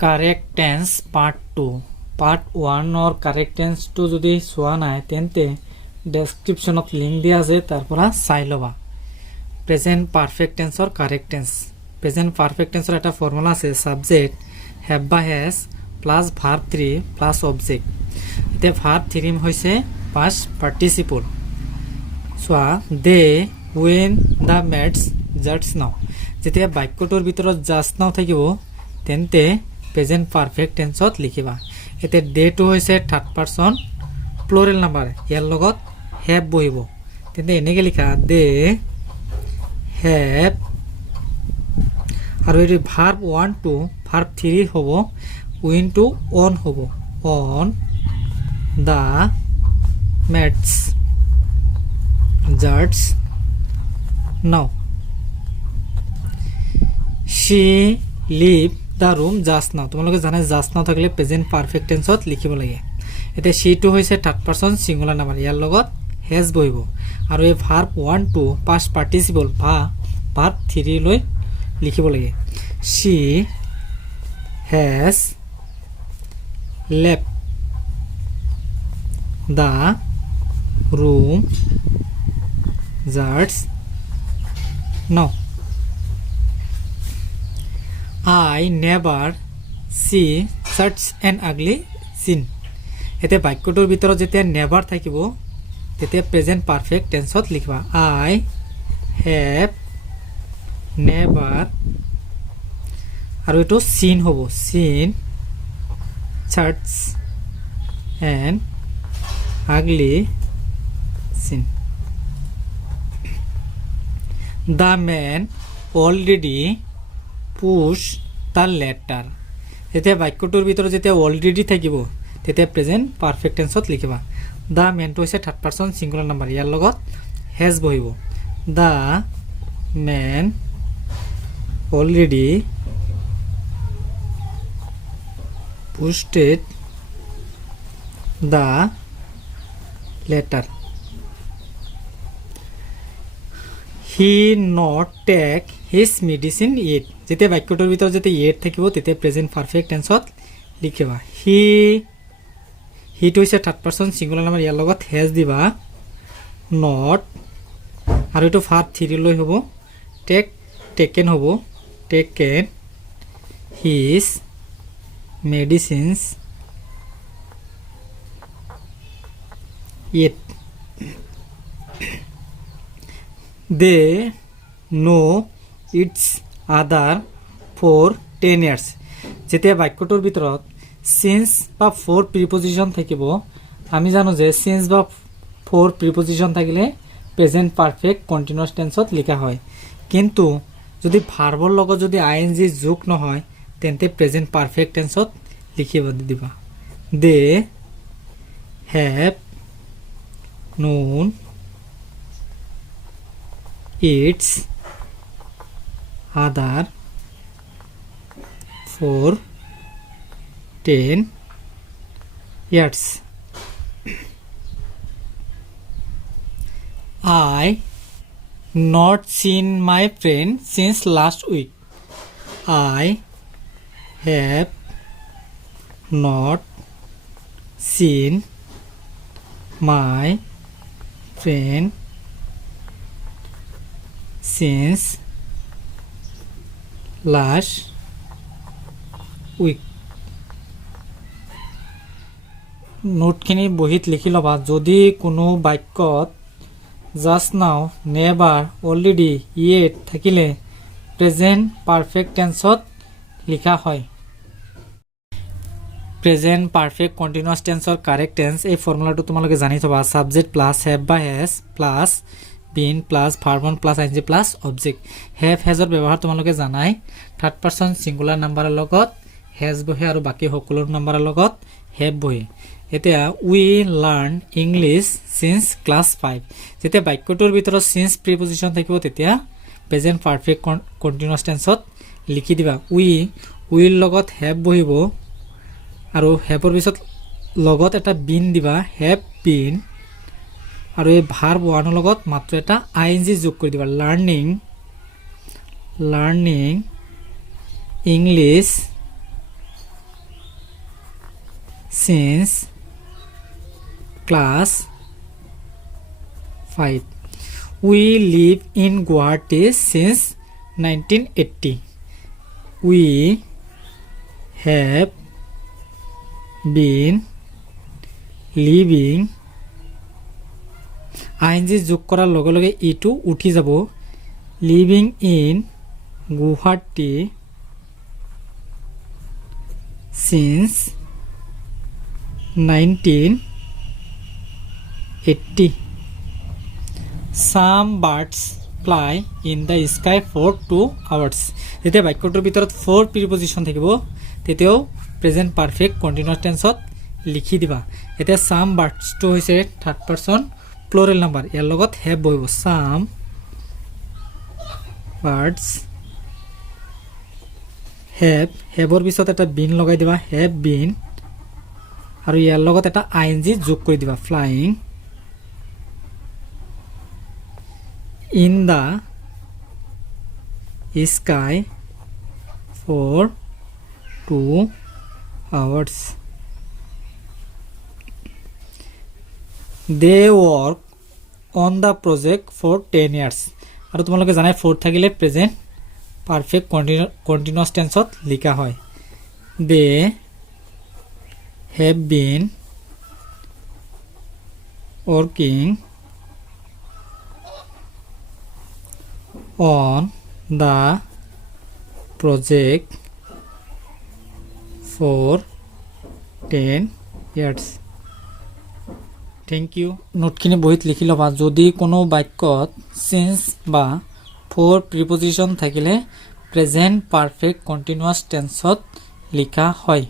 Correct tense part 2 part 1 और correct tends to যদি চোৱা নাই তেন্তে ডেসক্ৰিপশনত লিংক দিয়া আছে তাৰ পৰা চাই লবা প্ৰেজেন্ট পাৰফেক্ট টেন্সৰ কাৰেক্ট টেন্স প্ৰেজেন্ট পাৰফেক্ট টেন্সৰ এটা ফৰ্মুলা আছে সাবজেক্ট হ্যাভ বা has plus verb 3 plus object এতে ভাৰ্ব 3 হৈছে পাস্ট পাৰ্টিসিপল চোৱা দে when the mates just now যেতিয়া বাক্যটোৰ ভিতৰত just now থাকিব তেন্তে প্রেজেন্ট পারফেক্ট টেন্সত লিখিবা এতে ডে টু হৈছে থার্ড পারসন প্লুরাল নাম্বার ইয়াৰ লগত হ্যাভ বহিব তেন্তে এনেকে লিখা দে হ্যাভ আৰু এই ভার্ব 1 টু ভার্ব 3 হ'ব উইন টু অন হ'ব অন দা মেটস just now she leave the room just now তোমালোকে জানে just now থাকিলে প্রেজেন্ট পারফেক্ট টেন্সত লিখিব লাগে এতে she টু হৈছে থার্ড পারসন সিঙ্গুলার নাম্বার ইয়াৰ লগত has বহিব আৰু এই verb 1 to past participle verb 3 লৈ লিখিব লাগে she has left the room just now I never see such an ugly scene এতে বাক্যটোৰ ভিতৰত যেতিয়া নেভাৰ থাকিব তেতিয়া প্ৰেজেন্ট পাৰফেক্ট টেন্সত লিখবা I have never আৰু এটো seen হ'ব seen such an ugly scene the man already push the letter এতে বাক্যটোৰ ভিতৰত যেতিয়া অলৰেডি থাকিব তেতিয়া প্ৰেজেন্ট পাৰফেক্ট টেন্সত লিখিবা দা মেনটো হৈছে থাৰ্ড পাৰসন সিঙ্গুলাৰ নাম্বাৰ ইয়াৰ লগত হেজ বহিব the man already posted the letter he not take his medicine it যেতিয়া বাক্যটোৰ ভিতৰত যেতিয়া ইট থাকিব তেতিয়া প্ৰেজেন্ট পাৰফেক্ট টেন্সত লিখিবা হি টু হৈছে থাৰ্ড পাৰসন সিঙ্গুলাৰ নাম্বাৰ ইয়াৰ লগত হেজ দিবা নট আৰু এটো ভার্ব 3 লৈ হ'ব টেকেন হ'ব taken his medicines it they know its other for 10 years যেতিয়া বাক্যটোৰ ভিতৰত since বা for preposition থাকিব আমি জানো যে since বা for preposition থাকিলে প্রেজেন্ট পারফেক্ট কন্টিনিউয়াস টেন্সত লিখা হয় কিন্তু যদি ভাৰ্বৰ লগত যদি ing যোগ নহয় তেন্তে প্রেজেন্ট পারফেক্ট টেন্সত লিখিব দিবা they have known its other for 10 years I not seen my friend since last week I have not seen my friend since last week নোটখিনি বহিত লিখি লবা যদি কোনো বাক্যত just now never already yet থাকিলে প্রেজেন্ট পারফেক্ট টেন্সত লিখা হয় প্রেজেন্ট পারফেক্ট কন্টিনিউয়াস টেন্সৰ কারেক্ট টেন্স এই ফর্মুলাটো তোমালোকে জানি থবা সাবজেক্ট প্লাস হ্যাভ বা has plus been plus verb 1 plus ING plus object have হেজৰ ব্যৱহাৰ তোমালোকে জানাই থাৰ্ড পাৰসন সিঙ্গুলাৰ নাম্বাৰৰ লগত হেজ বহে আৰু বাকি সকলো নাম্বাৰৰ লগত হেভ বহে এতিয়া উই লাৰ্ন ইংলিশ সিন্স ক্লাস 5 যেতিয়া বাক্যটোৰ ভিতৰত সিন্স প্ৰিপজিশন থাকিব তেতিয়া প্ৰেজেন্ট পাৰফেক্ট কন্টিনিউয়াস টেন্সত লিখি দিবা উইৰ লগত হেভ বহিব আৰু হেভৰ পিছত লগত এটা বিন দিবা হেভ বিন আৰু এই ভাৰ্ব 1 লগত মাত্ৰ এটা আইএনজি যোগ কৰি দিবা learning English since class 5. We live in Guwahati since 1980. We have been living ING যোগ কৰাৰ লগে লগে ইটো উঠি যাব living in Guwahati since 1980. Some birds fly in the sky for 2 hours. যেতিয়া বাক্যটোৰ ভিতৰত for প্ৰিপজিশন থাকিব তেতিয়াও প্ৰেজেন্ট পাৰফেক্ট কন্টিনিউয়াস টেন্সত লিখি দিবা এতিয়া some birds টো হৈছে থাৰ্ড পাৰসন প্লুৰেল নাম্বাৰ ইয়াৰ লগত have বহিব some birds have ৰ পিছত এটা been লগাই দিবা have been আৰু ইয়াৰ লগত এটা আইএনজি যোগ কৰি দিবা flying in the sky for 2 hours. They work on the project for 10 years. আৰু তোমালোকে জানাই for থাকিলে প্ৰেজেন্ট পারফেক্ট কন্টিনিউয়াস টেন্সত লিখা হয় they have been working on the project for 10 years. Thank you নোটখিনি বহিত লিখি লবা যদি কোনো বাক্যত সিন্স বা ফৰ প্ৰিপজিশন থাকিলে প্ৰেজেন্ট পাৰফেক্ট কন্টিনিউয়াস টেন্সত লিখা হয়